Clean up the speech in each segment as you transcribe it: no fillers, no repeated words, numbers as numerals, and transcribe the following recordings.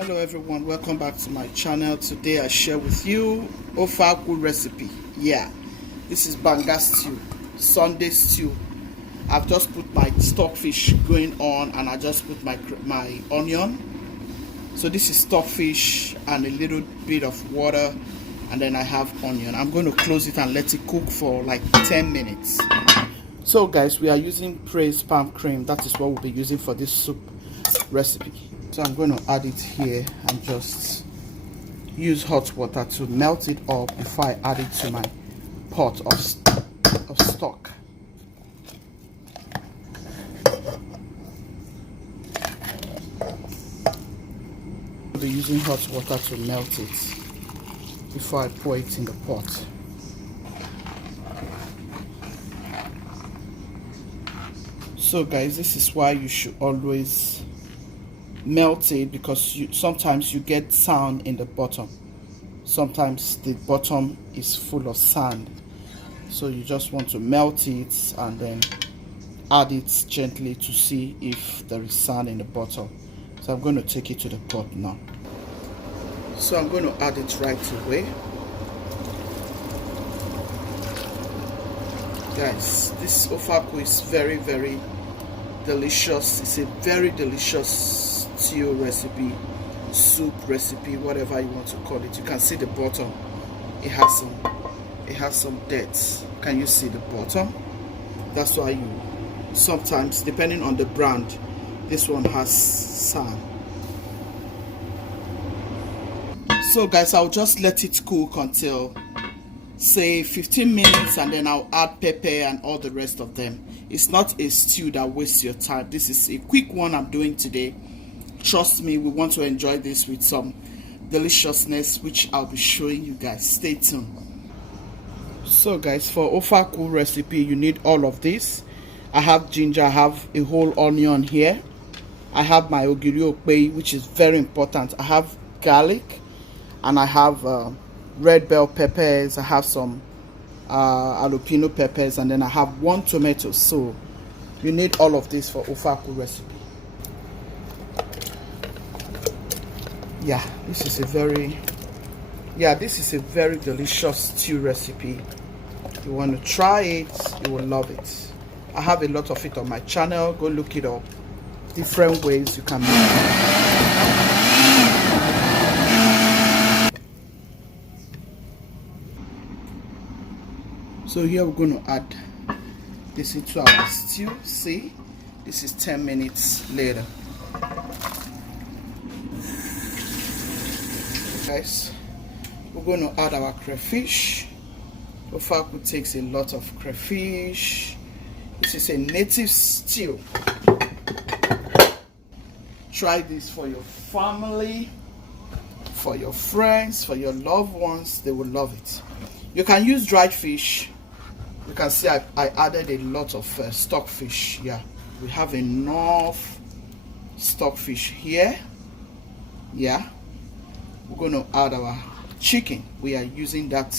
Hello everyone, welcome back to my channel. Today I share with you Ofe Akwu recipe. Yeah, this is Banga Stew, Sunday stew. I've just put my stockfish going on and I just put my onion. So this is stockfish and a little bit of water, and then I have onion. I'm going to close it and let it cook for like 10 minutes. So guys, we are using praised palm cream. That is what we'll be using for this soup recipe. So I'm going to add it here and just use hot water to melt it up before I add it to my pot of stock. I'll be using hot water to melt it before I pour it in the pot. So guys, this is why you should always melt it, because sometimes you get sand in the bottom. Sometimes the bottom is full of sand, so you just want to melt it and then add it gently to see if there is sand in the bottom. So I'm going to take it to the pot now. So I'm going to add it right away. Guys, this Ofe Akwu is very, very delicious. It's a very delicious stew recipe, soup recipe, whatever you want to call it. You can see the bottom. It has some dirt. Can you see the bottom? That's why you sometimes, depending on the brand, this one has sand. So guys, I'll just let it cook until say 15 minutes, and then I'll add pepper and all the rest of them. It's not a stew that wastes your time. This is a quick one I'm doing today. Trust me, we want to enjoy this with some deliciousness, which I'll be showing you guys. Stay tuned. So guys, for Ofe Akwu recipe, you need all of this. I have ginger, I have a whole onion here. I have my OGIRI, which is very important. I have garlic, and I have red bell peppers. I have some jalapeno peppers, and then I have 1 tomato. So you need all of this for Ofe Akwu recipe. This is a very delicious stew recipe. If you want to try it, you will love it. I have a lot of it on my channel. Go look it up. Different ways you can make it. So here we're going to add this into our stew. See, this is 10 minutes later. Guys, we're going to add our crayfish. Ofe Akwu takes a lot of crayfish. This is a native stew. Try this for your family, for your friends, for your loved ones. They will love it. You can use dried fish. You can see I added a lot of stockfish. Yeah, we have enough stockfish here. Yeah, we're going to add our chicken. We are using that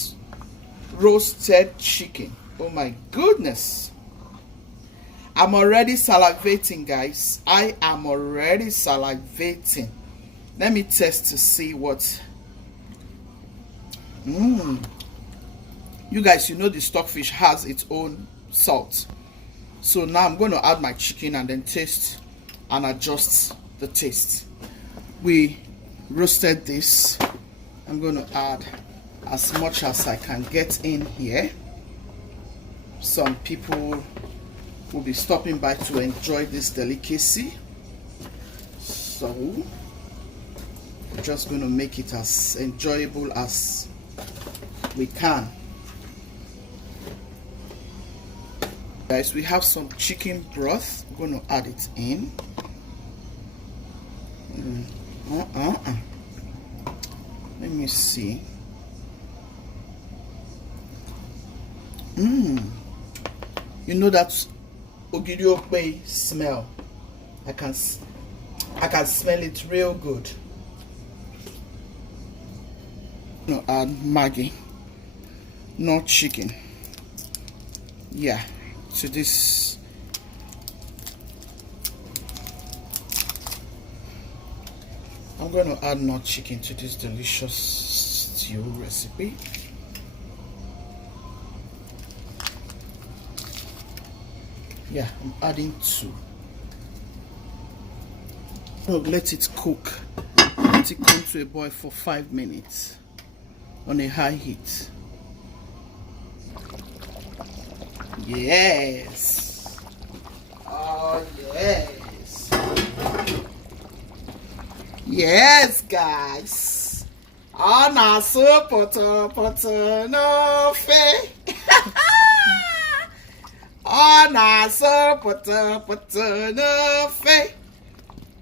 roasted chicken. Oh my goodness, I'm already salivating, guys. I am already salivating. Let me test to see what you guys, you know the stockfish has its own salt. So now I'm going to add my chicken and then taste and adjust the taste. We roasted this. I'm going to add as much as I can get in here. Some people will be stopping by to enjoy this delicacy, so we're just going to make it as enjoyable as we can. Guys, we have some chicken broth. We're going to add it in. Let me see. You know that OGIRI smell. I can smell it real good. No, add Maggi, not chicken. Yeah, to this I'm going to add more chicken to this delicious stew recipe. Yeah, I'm adding 2. Oh, let it cook. Let it come to a boil for 5 minutes on a high heat. Yes. Oh, yes. Yes, guys. Oh, na so poto no fe. Oh, na so poto no fe.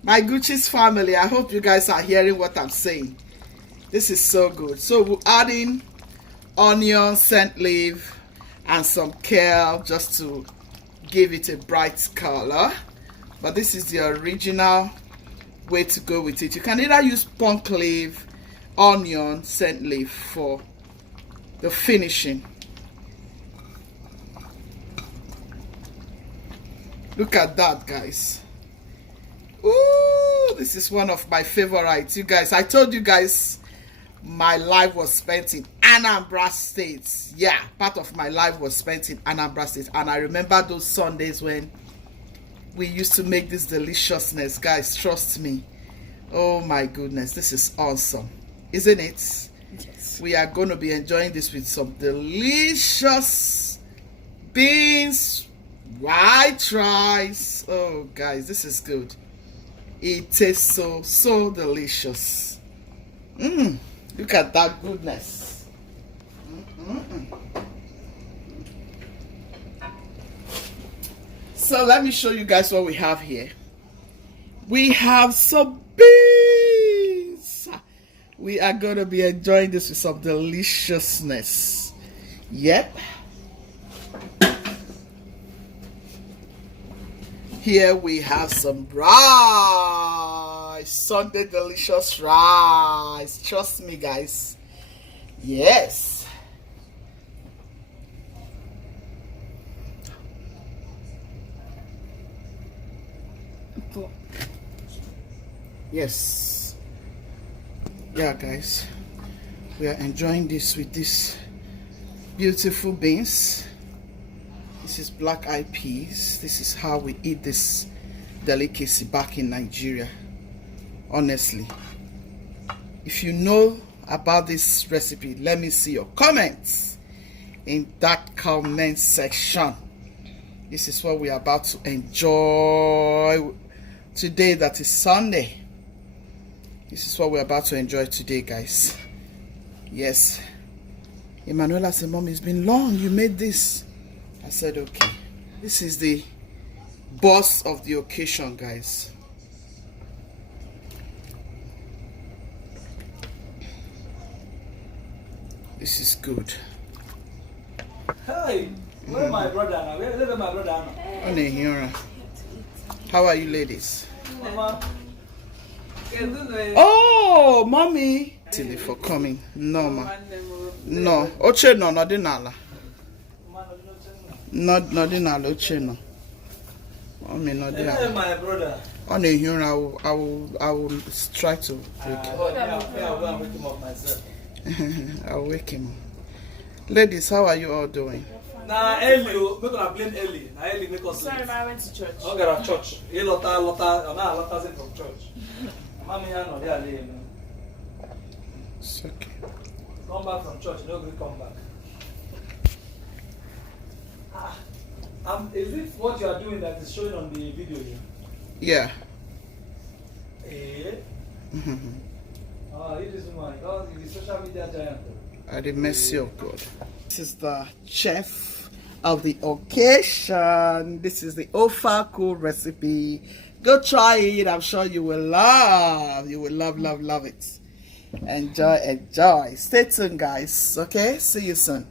My Guchies family, I hope you guys are hearing what I'm saying. This is so good. So we're adding onion, scent leaf, and some kale just to give it a bright color. But this is the original way to go with it. You can either use punk leaf, onion, scent leaf for the finishing. Look at that, guys. Ooh, this is one of my favorites. You guys, I told you guys my life was spent in Anambra State. Yeah, part of my life was spent in Anambra State. And I remember those Sundays when we used to make this deliciousness. Guys, trust me. Oh my goodness, this is awesome. Isn't it? Yes. We are going to be enjoying this with some delicious beans, white rice. Oh guys, this is good. It tastes so delicious. Look at that goodness. So let me show you guys what we have here. We have some beans. We are going to be enjoying this with some deliciousness. Yep. Here we have some rice. Sunday delicious rice. Trust me, guys. Yes. Yes. Yeah, guys. We are enjoying this with these beautiful beans. This is black-eyed peas. This is how we eat this delicacy back in Nigeria. Honestly, if you know about this recipe, let me see your comments in that comment section. This is what we are about to enjoy today, that is Sunday. This is what we're about to enjoy today, guys. Yes. Emanuela said, Mom, it's been long. You made this. I said, okay. This is the boss of the occasion, guys. This is good. Hey, where's my brother now? Where's my brother now? How are you, ladies? Mama. Oh, mommy. Tilly for coming. No, ma. No. Oche no, no dinala. No dinala, oche no. Mommy, no dinala. Where's my brother? On a here, I will try to wake him. I'll wake him up myself. I'll wake him up. Ladies, how are you all doing? Nah, Ellie, we're gonna blame Ellie. Nah, Ellie make us. Sorry, I went to church. I got a church. You lotta from church. Mommy, I know they are late. It's okay. Come back from church, nobody come back. Is it what you are doing that is showing on the video here? Yeah. Eh? You this woman, you're the social media giant. At the mercy of God. This is the chef of the occasion. This is the Ofe Akwu recipe. Go try it. I'm sure you will love. You will love it. Enjoy. Stay tuned, guys. Okay? See you soon.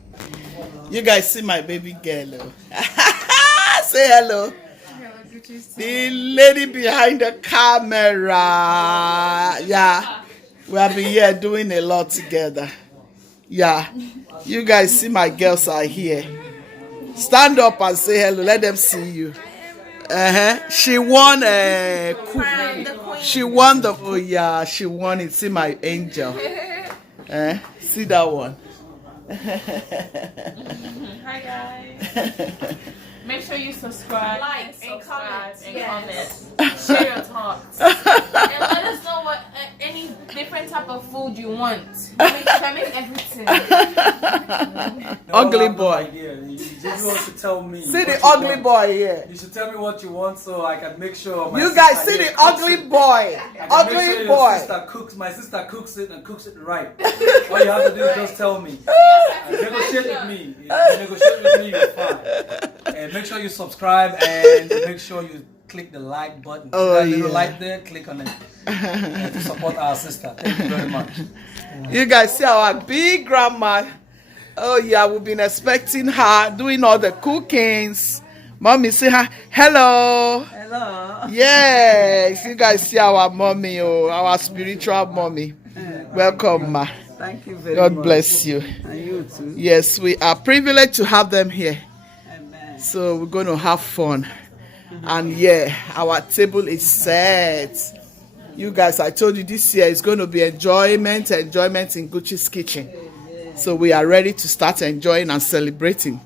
You guys see my baby girl. Say hello. The lady behind the camera. Yeah. We have been here doing a lot together. Yeah. You guys see my girls are here. Stand up and say hello. Let them see you. She won Crown, the queen. she won the oh yeah, she won it. See my angel. See that one. Hi guys. Make sure you subscribe, Like and comment. comment. Share your thoughts. And let us know what any different type of food you want. I make everything. Ugly No boy. idea. You just want to tell me. See what the you ugly want. boy here. You should tell me what you want so I can make sure. My You guys sister see here the cooks ugly it. boy. I can make Ugly sure your boy. sister cooks. My sister cooks it and cooks it right. All you have to do is just tell me. And negotiate with me. Negotiate with me, you're fine. And make sure you subscribe and make sure you click the like button. Oh, That little yeah. like there, click on it. And to support our sister. Thank you very much. You guys see our big grandma. Oh yeah, we've been expecting her doing all the cookings. Mommy, say hi. Hello. Hello. Yes, you guys see our mommy, our spiritual mommy. Welcome, ma. Thank you very God much. bless you. And you too. Yes, we are privileged to have them here. Amen. So we're going to have fun. And yeah, our table is set. You guys, I told you this year is going to be enjoyment in Guchies kitchen. So we are ready to start enjoying and celebrating.